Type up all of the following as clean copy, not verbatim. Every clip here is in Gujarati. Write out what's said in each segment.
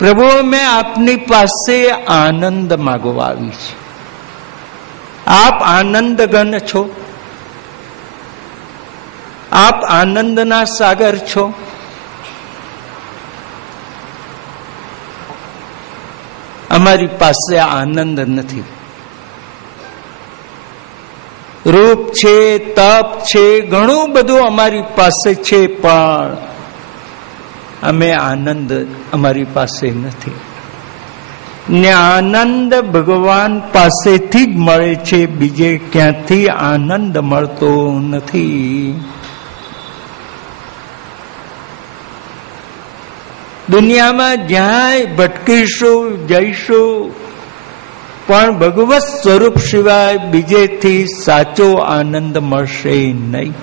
પ્રભુ મેં આપની પાસે આનંદ માગવા આવી છે. આપ આનંદ ઘન છો, આપ આનંદના સાગર છો. અમારી પાસે આનંદ નથી. રૂપ છે, તપ છે, ઘણું બધું અમારી પાસે છે, પણ અમે આનંદ અમારી પાસે નથી. ને આનંદ ભગવાન પાસેથી જ મળે છે, બીજે ક્યાંથી આનંદ મળતો નથી. દુનિયામાં જ્યાંય ભટકીશું, જઈશું, પણ ભગવત સ્વરૂપ સિવાય બીજેથી સાચો આનંદ મળશે નહીં.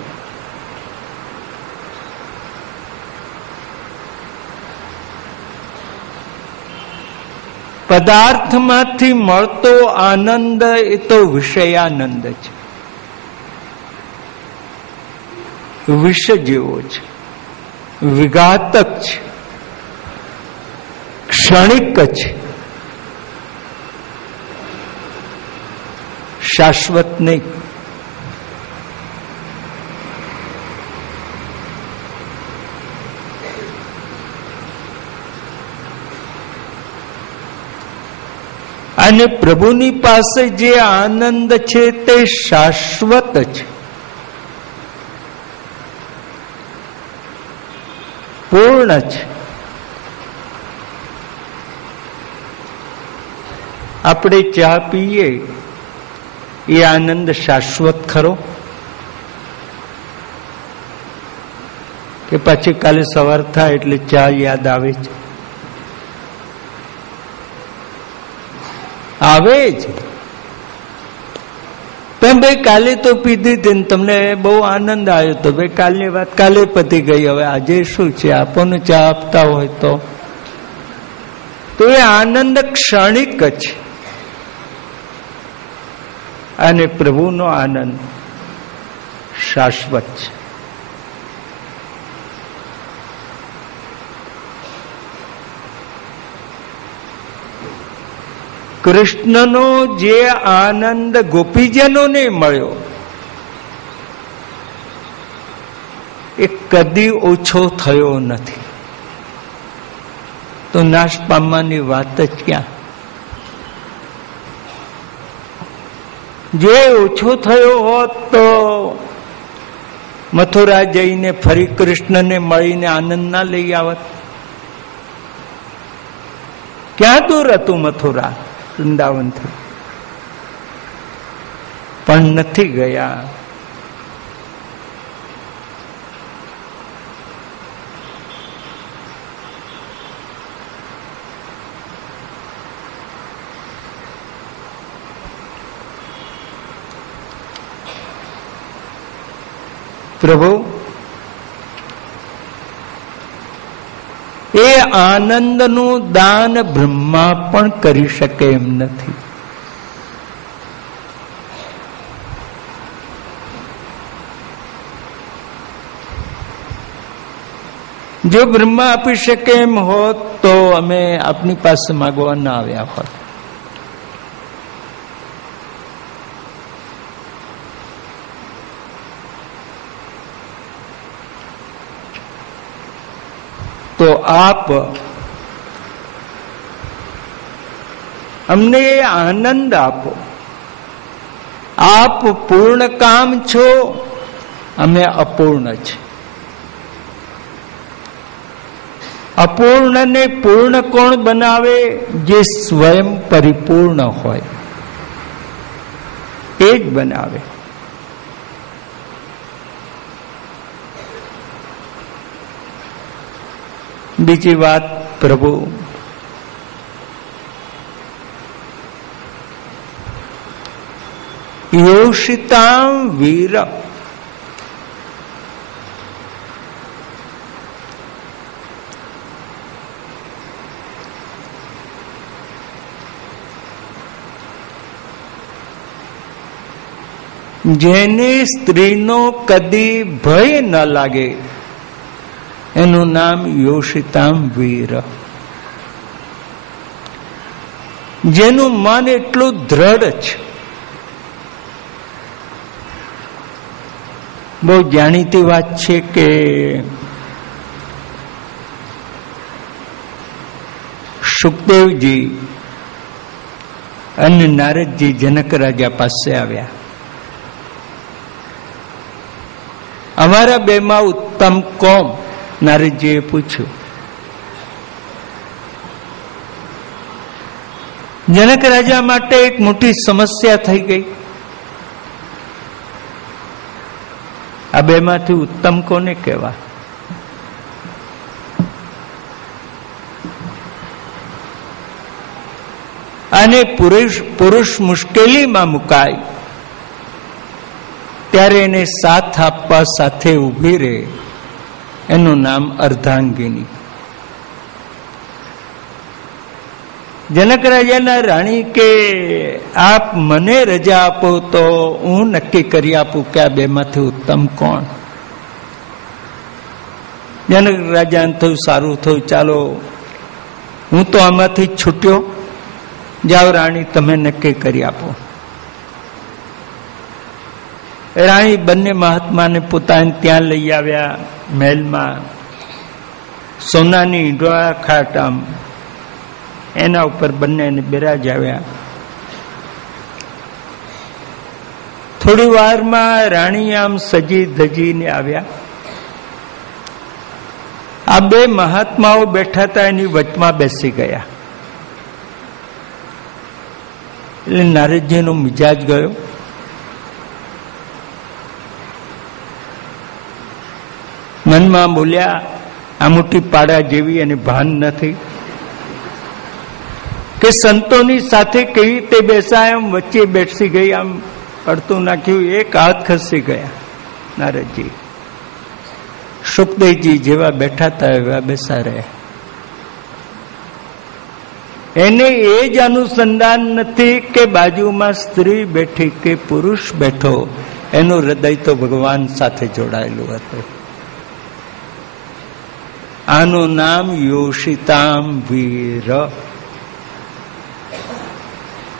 પદાર્થમાંથી મળતો આનંદ એ તો વિષયાનંદ છે, વિષ જેવો છે, વિઘાતક છે, ક્ષણિક છે, શાશ્વત નહીં. અને પ્રભુની પાસે જે આનંદ છે તે શાશ્વત છે, પૂર્ણ છે. આપણે ચા પીએ એ આનંદ શાશ્વત ખરો કે પછી કાલે સવાર થાય એટલે ચા યાદ આવે છે? આવે છે. પણ ભાઈ કાલે તો પીધી હતી ને તમને બહુ આનંદ આવ્યો તો ભાઈ કાલની વાત કાલે પતી ગઈ, હવે આજે શું છે? આપણને ચા આપતા હોય તો એ આનંદ ક્ષણિક છે. અને પ્રભુનો આનંદ શાશ્વત છે. કૃષ્ણનો જે આનંદ ગોપીજનોને મળ્યો એ કદી ઓછો થયો નથી. તો નાશ પામવાની વાત જ ક્યાં? જે ઓછો થયો હોત તો મથુરા જઈને ફરી કૃષ્ણને મળીને આનંદ ના લઈ આવત. ક્યાં દૂર હતું મથુરા વૃંદાવનથી? પણ નથી ગયા. પ્રભુ એ આનંદનું દાન બ્રહ્મા પણ કરી શકે એમ નથી. જો બ્રહ્મા આપી શકે એમ હોત તો અમે આપની પાસે માગવા ના આવ્યા હોત. તો આપ અમને આનંદ આપો. આપ પૂર્ણ કામ છો, અમે અપૂર્ણ છે. અપૂર્ણને પૂર્ણ કોણ બનાવે? જે સ્વયં પરિપૂર્ણ હોય એ જ બનાવે. બીજી વાત, પ્રભુ યોષિતામ વીર, જેને સ્ત્રીનો કદી ભય ન લાગે એનું નામ યોષિતામ વીર. જેનું મન એટલું દ્રઢ છે. બહુ જાણીતી વાત છે કે સુખદેવજી અને નારદજી જનક રાજા પાસે આવ્યા. અમારા બેમાં ઉત્તમ કોમ? નારદજીએ પૂછ્યું. જનક રાજા માટે એક મોટી સમસ્યા થઈ ગઈ. આ બેમાંથી ઉત્તમ કોને કહેવા? અને પુરુષ મુશ્કેલીમાં મુકાય ત્યારે એને સાથ આપવા સાથે ઊભી રહે, એનું નામ અર્ધાંગિની. જનક રાજાના રાણી કે આપ મને રજા આપો તો હું નક્કી કરી આપું કે આ બેમાંથી ઉત્તમ કોણ. જનક રાજાને થયું સારું થયું, ચાલો હું તો આમાંથી છૂટ્યો, જાઓ રાણી તમે નક્કી કરી આપો. રાણી બંને મહાત્માને પોતાને ત્યાં લઈ આવ્યા મહેલમાં. સોનાની ડોળા ખાટ આમ એના ઉપર બંનેને બિરાજાવ્યા. થોડી વારમાં રાણી આમ સજી ધજીને આવ્યા. આ બે મહાત્માઓ બેઠા હતા એની વચમાં બેસી ગયા. એટલે નારદજીનો મિજાજ ગયો. મનમાં બોલ્યા, આ મોટી પાડા જેવી અને ભાન નથી કે સંતોની સાથે કેવી રીતે બેસાય. આમ વચ્ચે બેસી ગઈ, આમ પડતું નાખ્યું, એક હાથ ખસી ગયા. નારદજી સુખદેવજી જેવા બેઠા હતા એવા બેસા રહ્યા. એને એ જ અનુસંધાન નથી કે બાજુમાં સ્ત્રી બેઠી કે પુરુષ બેઠો. એનું હૃદય તો ભગવાન સાથે જોડાયેલું હતું. આનું નામ યોષિતામ વીર.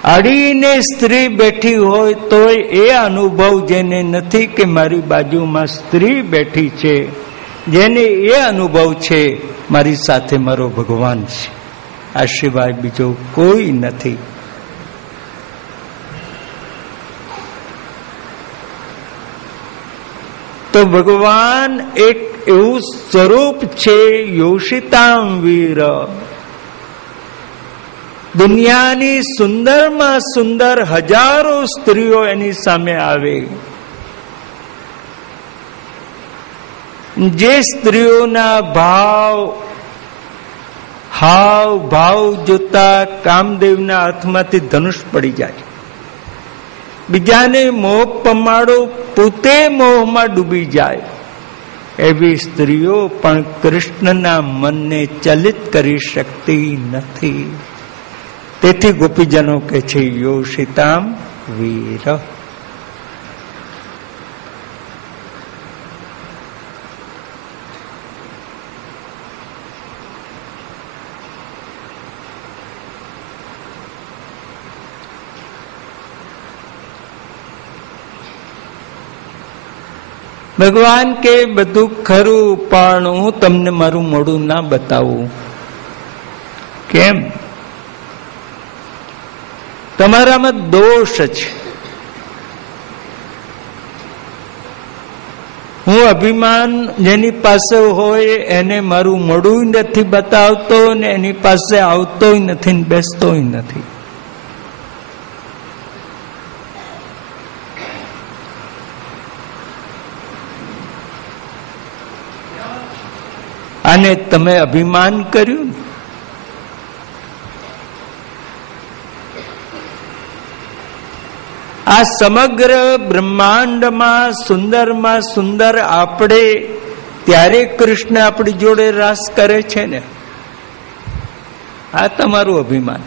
અડીને સ્ત્રી બેઠી હોય તો એ અનુભવ જેને નથી કે મારી બાજુમાં સ્ત્રી બેઠી છે, જેને એ અનુભવ છે મારી સાથે મારો ભગવાન છે, આ સિવાય બીજો કોઈ નથી. તો ભગવાન એક એવું સ્વરૂપ છે યોષિતામ વીર. દુનિયાની સુંદરમાં સુંદર હજારો સ્ત્રીઓ એની સામે આવે, જે સ્ત્રીઓના હાવ ભાવ જોતા કામદેવના હાથમાંથી ધનુષ પડી જાય. બીજાને મોહ પમાડો, પોતે મોહમાં ડૂબી જાય. એવી સ્ત્રીઓ પણ કૃષ્ણના મનને ચલિત કરી શકતી નથી. તેથી ગોપીજનો કહે છે યોષિતામ વીર. ભગવાન કે બધું ખરું, પણ હું તમને મારું મોઢું ના બતાવું. કેમ? તમારામાં દોષ છે. હું અભિમાન જેની પાસે હોય એને મારું મોઢું નથી બતાવતો, ને એની પાસે આવતોય નથી ને બેસતોય નથી. અને તમે અભિમાન કર્યું. આ સમગ્ર બ્રહ્માંડમાં સુંદરમાં સુંદર આપણે, ત્યારે કૃષ્ણ આપણી જોડે રાસ કરે છે ને. આ તમારું અભિમાન.